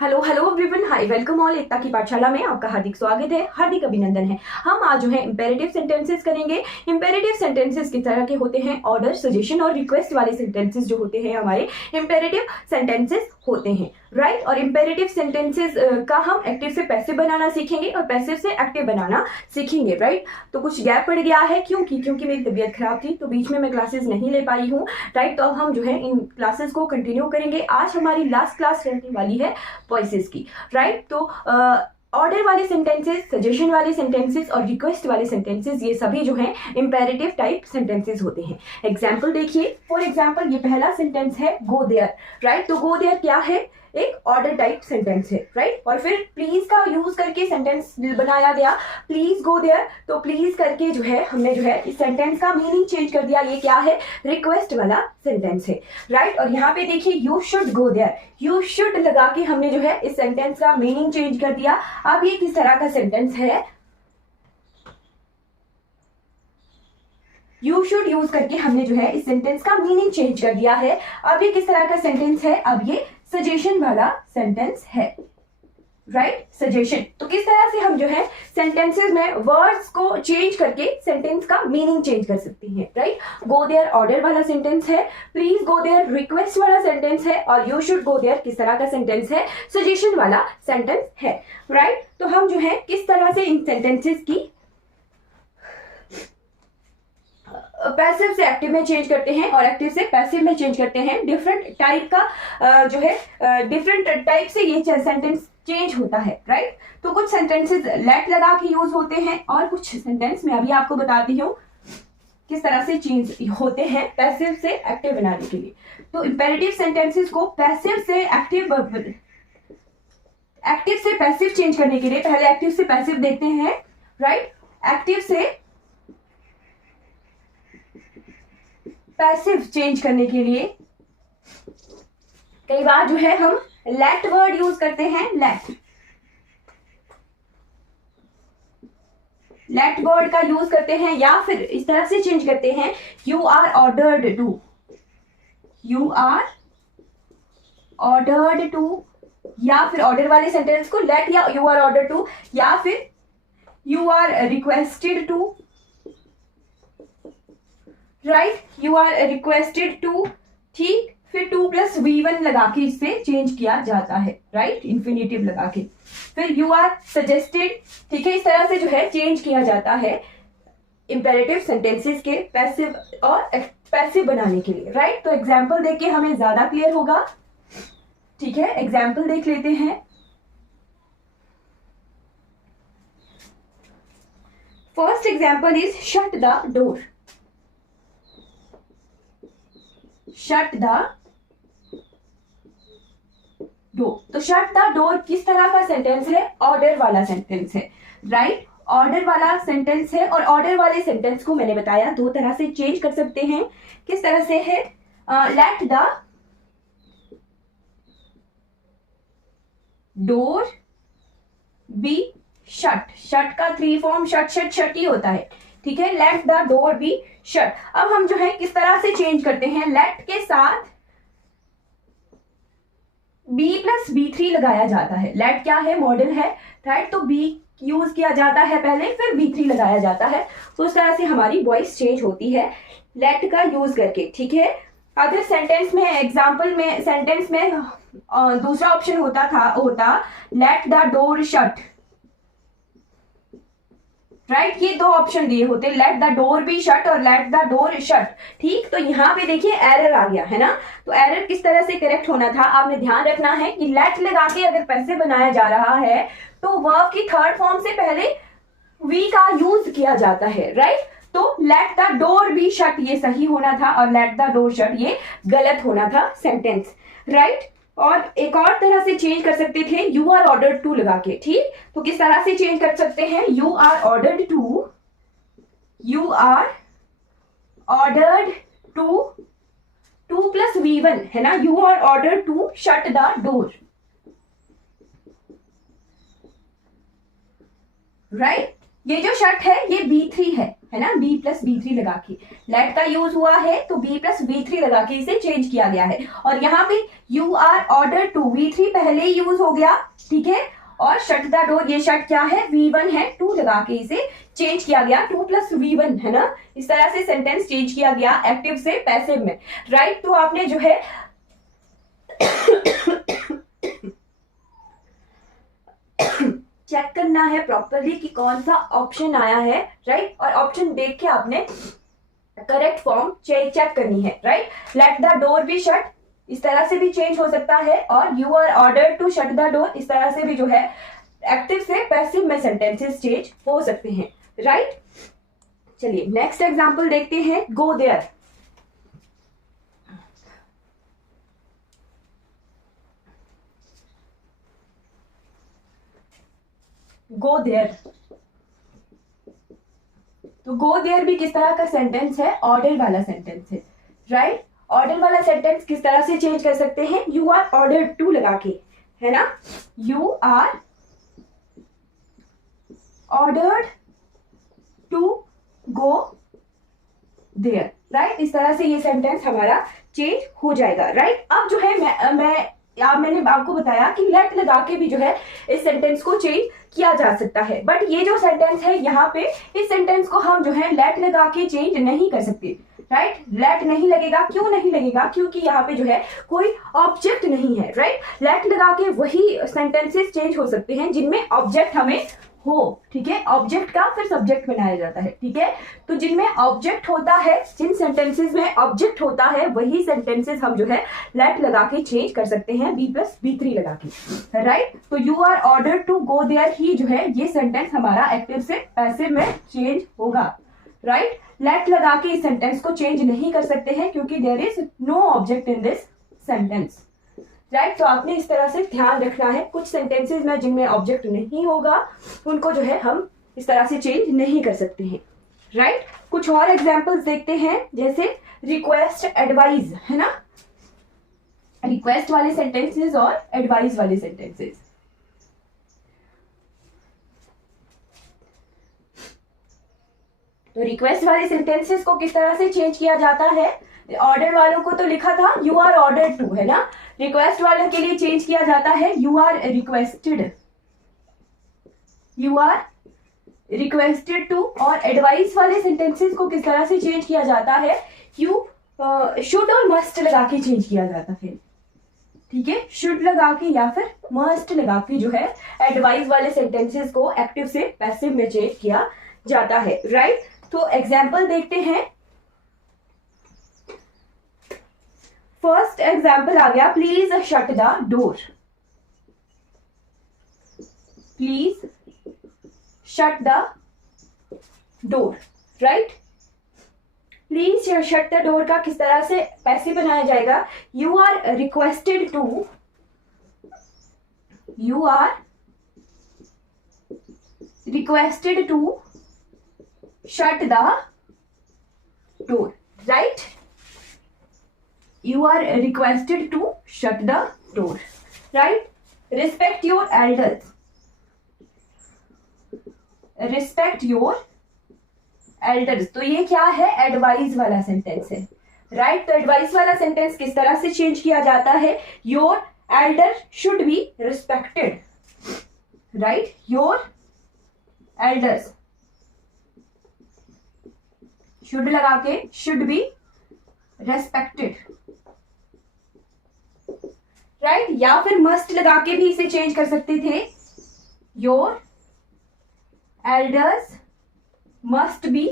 Hello hello everyone, hi welcome all. Ekta की पाठशाला में आपका हार्दिक स्वागत है, हार्दिक अभिनंदन है। हम आज जो है इंपेरेटिव सेंटेंसेस करेंगे। इंपेरेटिव सेंटेंसेस किस तरह के होते हैं? ऑर्डर, सजेशन और रिक्वेस्ट वाले सेंटेंसेस जो होते हैं हमारे इंपेरेटिव सेंटेंसेस होते हैं, राइट। और इंपेरेटिव सेंटेंसेस का हम एक्टिव से पैसिव बनाना सीखेंगे और पैसिव से एक्टिव बनाना सीखेंगे, राइट। तो कुछ गैप पड़ गया है, क्योंकि मेरी तबीयत खराब थी तो बीच में मैं क्लासेस नहीं ले पाई हूँ, राइट। तो अब हम जो है इन क्लासेस को कंटिन्यू करेंगे। आज हमारी लास्ट क्लास रहने वाली है वॉइसेस की, राइट। तो ऑर्डर वाले सेंटेंसेस, सजेशन वाले सेंटेंसेस और रिक्वेस्ट वाले सेंटेंसेस, ये सभी जो हैं इंपेरेटिव टाइप सेंटेंसेस होते हैं। एग्जाम्पल देखिए, फॉर एग्जाम्पल ये पहला सेंटेंस है गो देयर, राइट। तो गो देयर क्या है? एक ऑर्डर टाइप सेंटेंस है, राइट। और फिर प्लीज का यूज करके सेंटेंस बनाया गया, प्लीज गो देयर। तो प्लीज करके जो है हमने जो है इस सेंटेंस का मीनिंग चेंज कर दिया। ये क्या है? रिक्वेस्ट वाला सेंटेंस है, राइट। और यहाँ पे देखिए you should go there, you should लगा के हमने जो है इस सेंटेंस का मीनिंग चेंज कर दिया। अब ये किस तरह का सेंटेंस है? यू शुड यूज करके हमने जो है इस सेंटेंस का मीनिंग चेंज कर दिया है। अब ये किस तरह का सेंटेंस है? अब ये सजेशन वाला सेंटेंस है, राइट। सजेशन। तो किस तरह से हम जो है सेंटेंसेस में वर्ड्स को चेंज करके सेंटेंस का मीनिंग चेंज कर सकते हैं, राइट। गो देयर ऑर्डर वाला सेंटेंस है, प्लीज गो देयर रिक्वेस्ट वाला सेंटेंस है और यू शुड गो देयर किस तरह का सेंटेंस है? सजेशन वाला सेंटेंस है, राइट। तो हम जो है किस तरह से इन सेंटेंसेस की पैसिव से एक्टिव में चेंज करते हैं और एक्टिव से पैसिव में चेंज करते हैं। डिफरेंट टाइप का जो है डिफरेंट टाइप से ये सेंटेंस चेंज होता है, राइट। तो कुछ सेंटेंसेस लेट लगा के यूज होते हैं और कुछ सेंटेंस मैं अभी आपको बताती हूँ किस तरह से चेंज होते हैं पैसिव से एक्टिव बनाने के लिए। तो इंपेरेटिव सेंटेंसेस को पैसिव से एक्टिव पैसिव चेंज करने के लिए पहले एक्टिव से पैसिव देखते हैं, राइट। एक्टिव से पैसिव चेंज करने के लिए कई बार जो है हम लेट वर्ड यूज करते हैं। लेट वर्ड का यूज करते हैं या फिर इस तरह से चेंज करते हैं, you are ordered to, you are ordered to. या फिर ऑर्डर वाले सेंटेंस को लेट या यू आर ऑर्डर टू, या फिर you are requested to, right. You are requested to, ठीक। फिर 2+V1 लगा के इससे चेंज किया जाता है, राइट, इन्फिनेटिव लगा के। फिर यू आर सजेस्टेड, ठीक है। इस तरह से जो है चेंज किया जाता है इंपेरेटिव सेंटेंसेस के पैसिव और पैसिव बनाने के लिए, राइट। तो एग्जाम्पल देख के हमें ज्यादा क्लियर होगा, ठीक है। एग्जाम्पल देख लेते हैं। First example is shut the door, shut the door. तो शट द डोर किस तरह का सेंटेंस है? ऑर्डर वाला सेंटेंस है, राइट। ऑर्डर वाला सेंटेंस है और ऑर्डर वाले सेंटेंस को मैंने बताया दो तरह से चेंज कर सकते हैं। किस तरह से है? Late the door be shut, shut का 3 फॉर्म शट ही होता है, ठीक है। Late the door be shut. अब हम जो है किस तरह से चेंज करते हैं? लेट के साथ B+B3 लगाया जाता है। लेट क्या है? मॉडल है, राइट। तो बी यूज किया जाता है पहले, फिर B3 लगाया जाता है। तो उस तरह से हमारी वॉइस चेंज होती है लेट का यूज करके, ठीक है। अगर सेंटेंस में एग्जाम्पल में सेंटेंस में दूसरा ऑप्शन होता late the door shut, right. ये दो ऑप्शन दिए होते, late the door be shut और लेट द डोर शट, ठीक। तो यहाँ पे देखिए एरर आ गया है ना। तो एरर किस तरह से करेक्ट होना था? आपने ध्यान रखना है कि लेट लगा के अगर पैसिव बनाया जा रहा है तो वर्ब की थर्ड फॉर्म से पहले वी का यूज किया जाता है, राइट। तो late the door be shut ये सही होना था और लेट द डोर शट ये गलत होना था सेंटेंस, राइट। और एक और तरह से चेंज कर सकते थे, यू आर ऑर्डर्ड टू लगा के, ठीक। तो किस तरह से चेंज कर सकते हैं? You are ordered to, you are ordered to 2+V1 है ना, you are ordered to shut the door, right. ये जो शर्ट है ये B3 है ना, B प्लस B3 लगा के लेट का यूज हुआ है, तो B प्लस B3 लगा के इसे चेंज किया गया है। और यहाँ पे you are order to, V3 पहले ही यूज हो गया, ठीक है। और शट द डोर, ये शट क्या है, V1 है, 2 लगा के इसे चेंज किया गया, 2 प्लस V1 है ना। इस तरह से सेंटेंस चेंज किया गया एक्टिव से पैसिव में, राइट। तो आपने जो है चेक करना है प्रॉपरली कि कौन सा ऑप्शन आया है, राइट। और ऑप्शन देख के आपने करेक्ट फॉर्म चेक करनी है, right. Let the door be shut, इस तरह से भी चेंज हो सकता है, और you are order to shut the door, इस तरह से भी जो है एक्टिव से पैसिव में सेंटेंसेस चेंज हो सकते हैं, राइट। चलिए नेक्स्ट एग्जांपल देखते हैं, गो देयर। गो देयर, तो गो देयर भी किस तरह का सेंटेंस है, ऑर्डर वाला सेंटेंस है, राइट। ऑर्डर वाला सेंटेंस किस तरह से चेंज कर सकते हैं, यू आर ऑर्डर टू लगा के, है ना। You are ordered to go there, right. इस तरह से ये सेंटेंस हमारा चेंज हो जाएगा, राइट। अब जो है मैंने आपको बताया कि लेट लगा के भी जो है इस सेंटेंस को चेंज किया जा सकता है, बट ये जो सेंटेंस है यहाँ पे, इस सेंटेंस को हम जो है लेट लगा के चेंज नहीं कर सकते, राइट। लेट नहीं लगेगा, क्यों नहीं लगेगा, क्योंकि यहाँ पे जो है कोई ऑब्जेक्ट नहीं है, राइट। लेट लगा के वही सेंटेंसेस चेंज हो सकते हैं जिनमें ऑब्जेक्ट हमें हो, ठीक है। ऑब्जेक्ट का फिर सब्जेक्ट बनाया जाता है, ठीक है। तो जिनमें ऑब्जेक्ट होता है, जिन सेंटेंसेस में ऑब्जेक्ट होता है, वही सेंटेंसेस हम जो है लेट लगा के चेंज कर सकते हैं, B प्लस B3 लगा के, राइट। तो you are order to go there ही जो है ये सेंटेंस हमारा एक्टिव से पैसिव में चेंज होगा, राइट। लेट लगा के इस सेंटेंस को चेंज नहीं कर सकते हैं क्योंकि there is no object in this sentence, right. तो आपने इस तरह से ध्यान रखना है, कुछ सेंटेंसेस में जिनमें ऑब्जेक्ट नहीं होगा उनको जो है हम इस तरह से चेंज नहीं कर सकते हैं, राइट। कुछ और एग्जांपल्स देखते हैं, जैसे रिक्वेस्ट, एडवाइज, है ना। रिक्वेस्ट वाले सेंटेंसेस और एडवाइस वाले सेंटेंसेस। तो रिक्वेस्ट वाले सेंटेंसेस को किस तरह से चेंज किया जाता है, ऑर्डर वालों को तो लिखा था यू आर ऑर्डर टू, है ना। रिक्वेस्ट वालों के लिए चेंज किया जाता है you are requested, you are requested to. और एडवाइस वाले सेंटेंसेस को किस तरह से चेंज किया जाता है, यू शुड और मस्ट लगा के चेंज किया जाता है, ठीक है। शुड लगा के या फिर मस्ट लगा के जो है एडवाइस वाले सेंटेंसेस को एक्टिव से पैसिव में चेंज किया जाता है, राइट। तो एग्जाम्पल देखते हैं। फर्स्ट एग्जाम्पल आ गया, please shut the door, please shut the door, right. Please shut the door का किस तरह से पैसिव बनाया जाएगा, you are requested to, you are requested to shut the door, right. You are requested to shut the door, right. Respect your elders, respect your elders, तो ये क्या है, एडवाइस वाला सेंटेंस है, राइट। तो एडवाइस वाला सेंटेंस किस तरह से चेंज किया जाता है, your Elder should be respected, right. Your elders should लगा के शुड बी रेस्पेक्टेड, राइट। या फिर मस्ट लगा के भी इसे चेंज कर सकते थे, your elders must be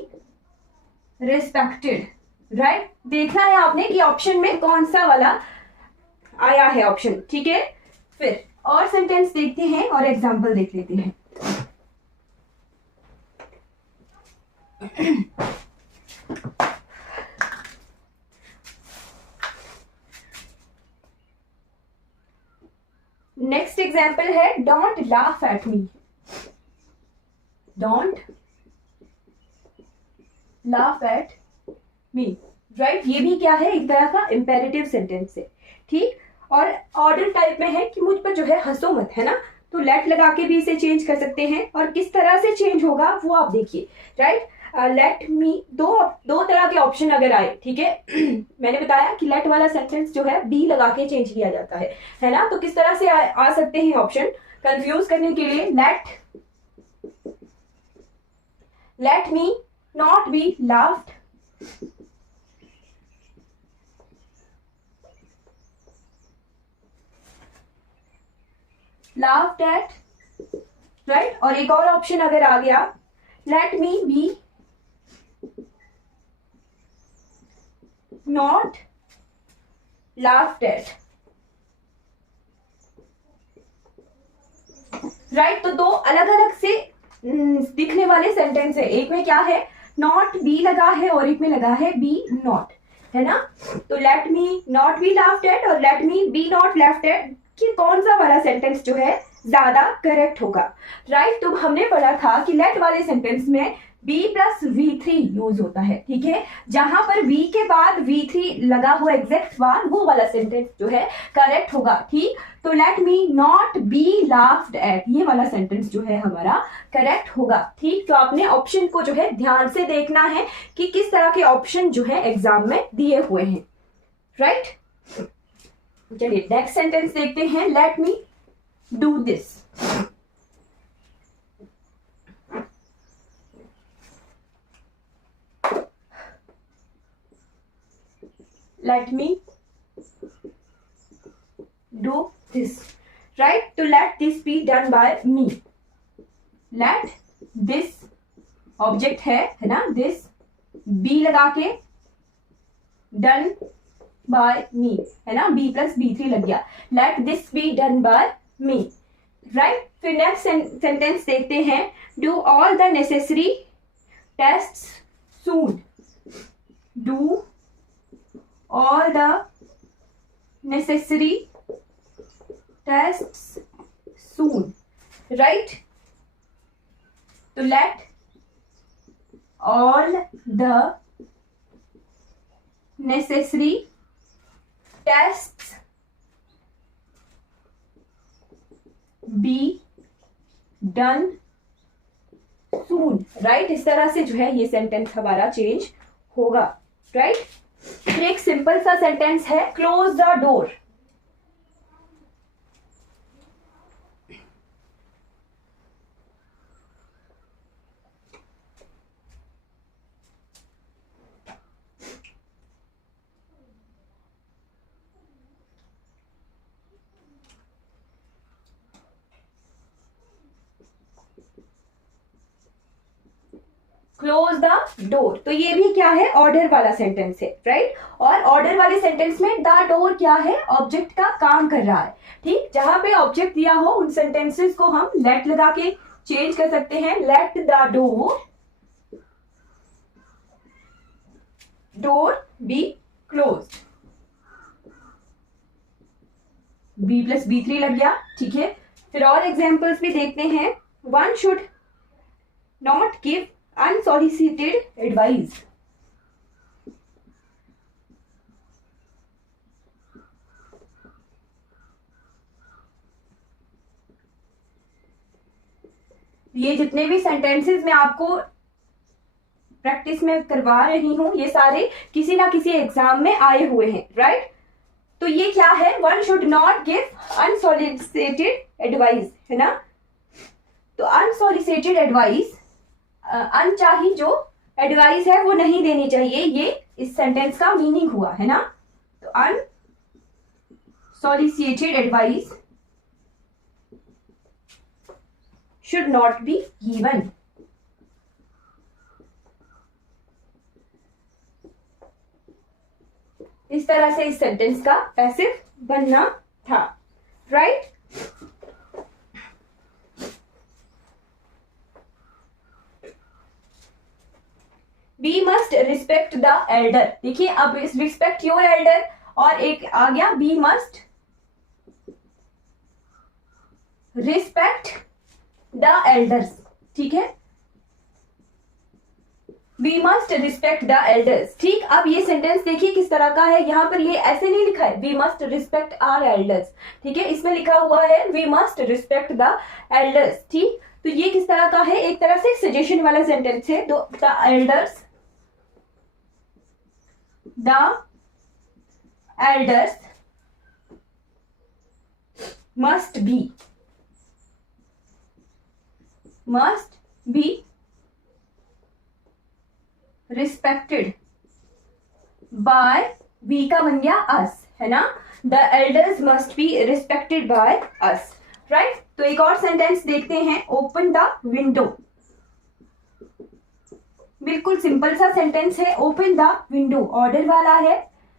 respected, right. देखना है आपने कि ऑप्शन में कौन सा वाला आया है ऑप्शन, ठीक है। फिर और सेंटेंस देखते हैं और एग्जाम्पल देख लेते हैं। नेक्स्ट एग्जाम्पल है, don't laugh at me, don't laugh at me, right. ये भी क्या है, एक तरह का इंपेरेटिव सेंटेंस है, ठीक। और ऑर्डर टाइप में है कि मुझ पर जो है हंसो मत, है ना। तो लेट लगा के भी इसे चेंज कर सकते हैं, और किस तरह से चेंज होगा वो आप देखिए, राइट। लेट मी, दो तरह के ऑप्शन अगर आए, ठीक है मैंने बताया कि लेट वाला सेंटेंस जो है बी लगा के चेंज किया जाता है ना। तो किस तरह से आ सकते हैं ऑप्शन कंफ्यूज करने के लिए, let me not be laughed, laughed at, right. और एक और ऑप्शन अगर आ गया, let me be not laughed at, right. तो दो अलग अलग से दिखने वाले सेंटेंस है, एक में क्या है नॉट बी लगा है और एक में लगा है बी नॉट, है ना। तो let me not be laughed at और let me be not laughed at, कि कौन सा वाला सेंटेंस जो है ज्यादा करेक्ट होगा, राइट। तो हमने पढ़ा था कि लेट वाले सेंटेंस में B प्लस V3 यूज होता है, ठीक है। जहां पर V के बाद V3 लगा हुआ एग्जैक्ट वो वाला सेंटेंस जो है करेक्ट होगा, ठीक। तो let me not be laughed eight, ये वाला सेंटेंस जो है हमारा करेक्ट होगा, ठीक। तो आपने ऑप्शन को जो है ध्यान से देखना है कि किस तरह के ऑप्शन जो है एग्जाम में दिए हुए हैं, राइट। चलिए नेक्स्ट सेंटेंस देखते हैं, let me do this. Let me do this, right? तो let this be done by me. Let this object है ना, this be लगा के done by me, है ना, b plus b3 लग गया, let this be done by me, right? फिर नेक्स्ट सेंटेंस देखते हैं, do all the necessary tests soon. Do all the necessary tests soon, right? तो let all the necessary tests be done soon, right? इस तरह से जो है ये सेंटेंस हमारा चेंज होगा, राइट। फिर एक सिंपल सा सेंटेंस है, close the door. Close the door, तो ये भी क्या है ऑर्डर वाला सेंटेंस है, राइट। और ऑर्डर वाले सेंटेंस में द डोर क्या है, ऑब्जेक्ट का काम कर रहा है, ठीक। जहां पे ऑब्जेक्ट दिया हो उन सेंटेंसेस को हम लेट लगा के चेंज कर सकते हैं, late the door be closed, b plus b3 लग गया, ठीक है। फिर और एग्जांपल्स भी देखते हैं, one should not give unsolicited advice. ये जितने भी सेंटेंसेस मैं आपको प्रैक्टिस में करवा रही हूं, ये सारे किसी ना किसी एग्जाम में आए हुए हैं, राइट। तो ये क्या है, one should not give unsolicited advice, है ना। तो अनसॉलिसिटेड एडवाइस, अनचाही जो एडवाइस है वो नहीं देनी चाहिए, ये इस सेंटेंस का मीनिंग हुआ, है ना। तो unsolicited advice should not be given. इस तरह से इस सेंटेंस का पैसिव बनना था, right. We must respect the elder, देखिए अब रिस्पेक्ट योर एल्डर, और एक आ गया we must respect the elders, ठीक है। We must respect the elders. ठीक, अब ये सेंटेंस देखिए किस तरह का है। यहाँ पर ये ऐसे नहीं लिखा है we must respect our elders, ठीक है, इसमें लिखा हुआ है we must respect the elders. ठीक, तो ये किस तरह का है, एक तरह से सजेशन वाला सेंटेंस है। The elders must be respected by, we का बन गया us, है ना, the elders must be respected by us, right। तो एक और सेंटेंस देखते हैं, open the window। बिल्कुल सिंपल सा सेंटेंस है, ओपन द विंडो, ऑर्डर वाला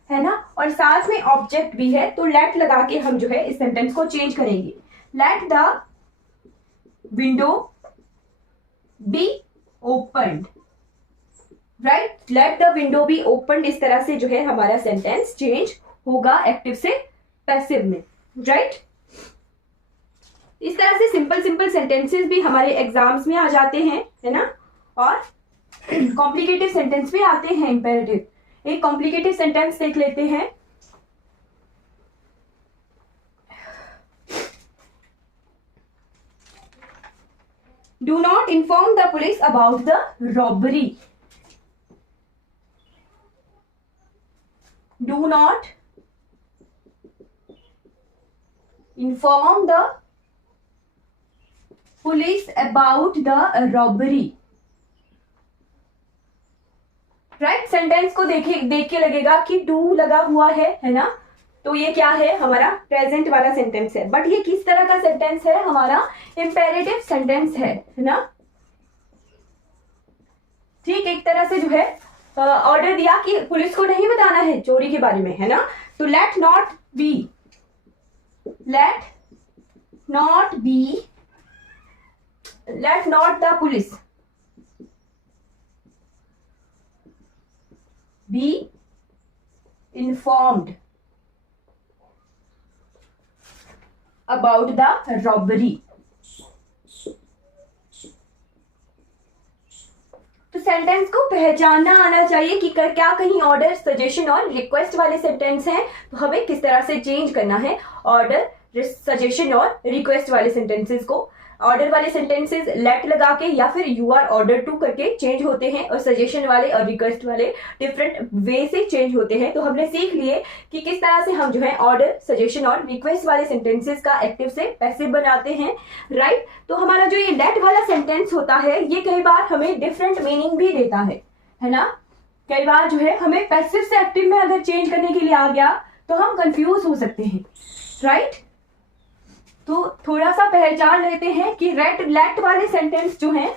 है ना, और साथ में ऑब्जेक्ट भी है, तो लेट लगा के हम जो है इस सेंटेंस को चेंज करेंगे। Let the window be opened, right, let the window be opened, इस तरह से जो है हमारा सेंटेंस चेंज होगा एक्टिव से पैसिव में, राइट। इस तरह से सिंपल सिंपल सेंटेंसेस भी हमारे एग्जाम्स में आ जाते हैं, है ना, और कॉम्प्लिकेटेड सेंटेंस भी आते हैं इंपेरेटिव। एक कॉम्प्लिकेटेड सेंटेंस देख लेते हैं। Do not inform the police about the robbery. Do not inform the police about the robbery, right. Sentence को देख के लगेगा कि डू लगा हुआ है ना, तो ये क्या है, हमारा प्रेजेंट वाला सेंटेंस है, बट ये किस तरह का सेंटेंस है, हमारा इंपेरेटिव सेंटेंस है ना। ठीक, एक तरह से जो है ऑर्डर दिया कि पुलिस को नहीं बताना है चोरी के बारे में, है ना, तो let not the police be informed about the robbery। तो सेंटेंस को पहचानना आना चाहिए कि क्या कहीं ऑर्डर, सजेशन और रिक्वेस्ट वाले सेंटेंस हैं, तो हमें किस तरह से चेंज करना है ऑर्डर, सजेशन और रिक्वेस्ट वाले सेंटेंसेस को। ऑर्डर वाले सेंटेंसेस लेट लगा के या फिर यू आर ऑर्डर टू करके चेंज होते हैं, और सजेशन वाले और रिक्वेस्ट वाले डिफरेंट वे से चेंज होते हैं। तो हमने सीख लिए कि किस तरह से हम जो है ऑर्डर, सजेशन और रिक्वेस्ट वाले सेंटेंसेस का एक्टिव से पैसिव बनाते हैं, राइट। तो हमारा जो ये लेट वाला सेंटेंस होता है, ये कई बार हमें डिफरेंट मीनिंग भी देता है ना। कई बार जो है हमें पैसिव से एक्टिव में अगर चेंज करने के लिए आ गया तो हम कंफ्यूज हो सकते हैं, राइट। तो थोड़ा सा पहचान लेते हैं कि लेट वाले सेंटेंस जो हैं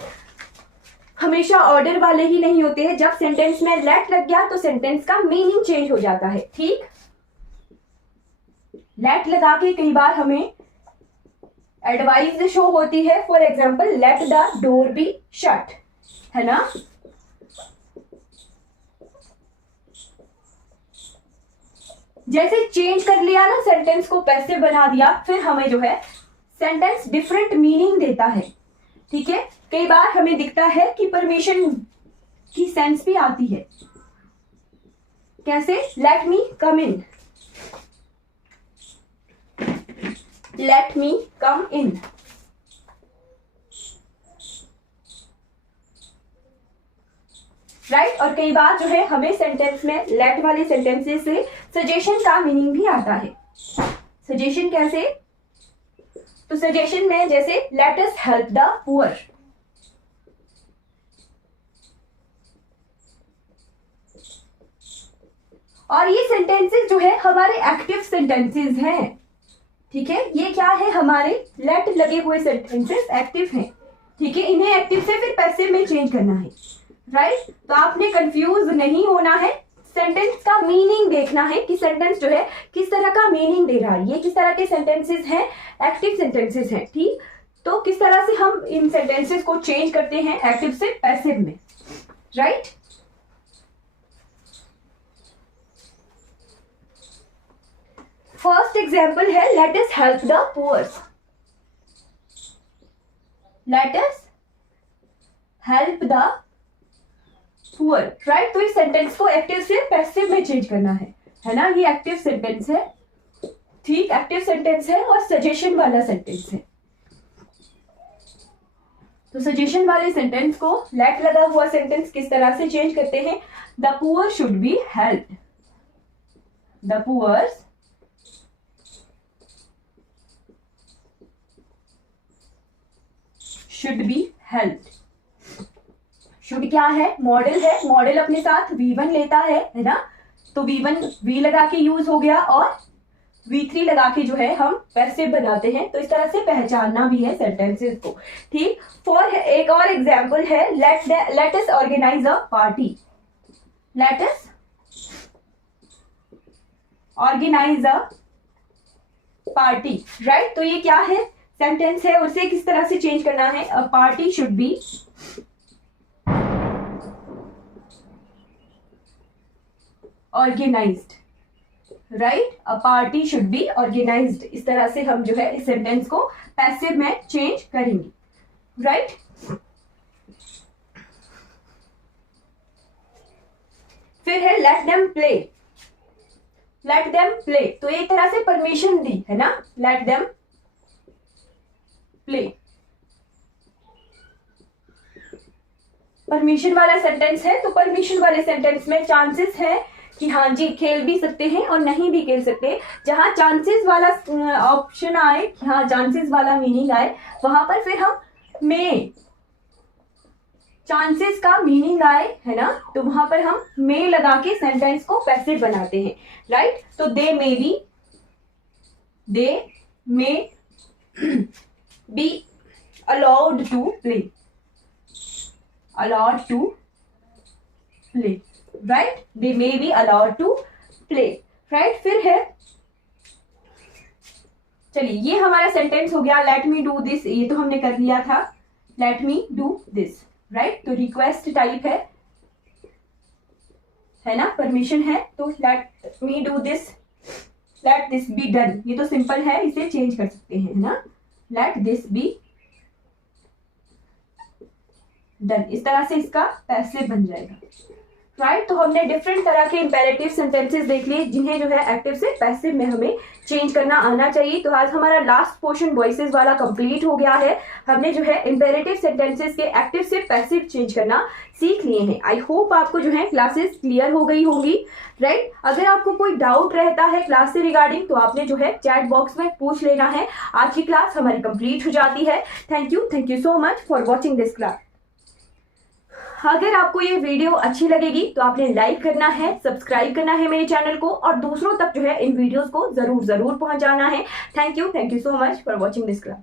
हमेशा ऑर्डर वाले ही नहीं होते हैं। जब सेंटेंस में लेट लग गया तो सेंटेंस का मीनिंग चेंज हो जाता है। ठीक, लेट लगा के कई बार हमें एडवाइस शो होती है, for example let the door be shut, है ना। जैसे चेंज कर लिया ना, सेंटेंस को पैसिव बना दिया, फिर हमें जो है सेंटेंस डिफरेंट मीनिंग देता है। ठीक है, कई बार हमें दिखता है कि परमिशन की सेंस भी आती है। कैसे, लेट मी कम इन, लेट मी कम इन, राइट। और कई बार जो है हमें सेंटेंस में लेट वाले सेंटेंसेस से सजेशन का मीनिंग भी आता है। सजेशन कैसे, तो सजेशन में जैसे let us help the poor, और ये सेंटेंसेस जो है हमारे एक्टिव सेंटेंसेस हैं। ठीक है, ये क्या है, हमारे लेट लगे हुए सेंटेंसेस एक्टिव हैं। ठीक है, इन्हें एक्टिव से फिर पैसिव में चेंज करना है, राइट। तो आपने कंफ्यूज नहीं होना है, सेंटेंस का मीनिंग देखना है कि सेंटेंस जो है किस तरह का मीनिंग दे रहा है। ये किस तरह के सेंटेंसेस हैं, एक्टिव सेंटेंसेस हैं। ठीक, तो किस तरह से हम इन सेंटेंसेस को चेंज करते हैं एक्टिव से पैसिव में, राइट। फर्स्ट एग्जाम्पल है let us help the poor, let us help the poor, right. तो इस सेंटेंस को एक्टिव से पैसिव में चेंज करना है ना। ये एक्टिव सेंटेंस है, ठीक, एक्टिव सेंटेंस है और सजेशन वाला सेंटेंस है। तो सजेशन वाले सेंटेंस को लेट लगा हुआ सेंटेंस किस तरह से चेंज करते हैं? The poor should be helped, the poor should be helped. Should क्या है? मॉडल है, मॉडल अपने साथ V1 लेता है ना। तो V1 V लगा के यूज हो गया और V3 लगा के जो है हम पैसिव बनाते हैं। तो इस तरह से पहचानना भी है सेंटेंसेस को, ठीक। फॉर एक और एग्जांपल है, let us organise a party, let us organise a party, right. तो ये क्या है? सेंटेंस है, उसे किस तरह से चेंज करना है? A party should be organised, right. A party should be organised. इस तरह से हम जो है इस सेंटेंस को पैसिव में चेंज करेंगे, राइट। फिर है let them play, let them play. तो एक तरह से परमिशन दी है ना, लेट देम प्ले। परमिशन वाला सेंटेंस है, तो परमिशन वाले सेंटेंस में चांसेस है कि हाँ जी खेल भी सकते हैं और नहीं भी खेल सकते। जहां चांसेस वाला ऑप्शन आए, हाँ चांसेस वाला मीनिंग आए, वहां पर फिर हम मे, चांसेस का मीनिंग आए है ना, तो वहां पर हम मे लगा के सेंटेंस को पैसिव बनाते हैं, राइट। तो they may be allowed to play, allowed to play, right? They may be allowed to play, right? फिर है, चलिए ये हमारा सेंटेंस हो गया let me do this, ये तो हमने कर लिया था, let me do this, right? तो रिक्वेस्ट टाइप है ना, परमिशन है, तो let me do this, let this be done, ये तो सिंपल है, इसे चेंज कर सकते हैं, है ना, let this be डन। इस तरह से इसका पैसिव बन जाएगा, राइट। तो हमने डिफरेंट तरह के इंपेरेटिव सेंटेंसेस देख लिए जिन्हें जो है एक्टिव से पैसिव में हमें चेंज करना आना चाहिए। तो आज हमारा लास्ट पोर्शन वॉइसेस वाला कंप्लीट हो गया है। हमने जो है इंपेरेटिव सेंटेंसेस के एक्टिव से पैसिव चेंज करना सीख लिए हैं। आई होप आपको जो है क्लासेस क्लियर हो गई होंगी, राइट। अगर आपको कोई डाउट रहता है क्लास से रिगार्डिंग तो आपने जो है चैट बॉक्स में पूछ लेना है। आज की क्लास हमारी कंप्लीट हो जाती है। Thank you so much for watching this class. अगर आपको ये वीडियो अच्छी लगेगी तो आपने लाइक करना है, सब्सक्राइब करना है मेरे चैनल को और दूसरों तक जो है इन वीडियोस को जरूर पहुंचाना है। Thank you so much for watching this class.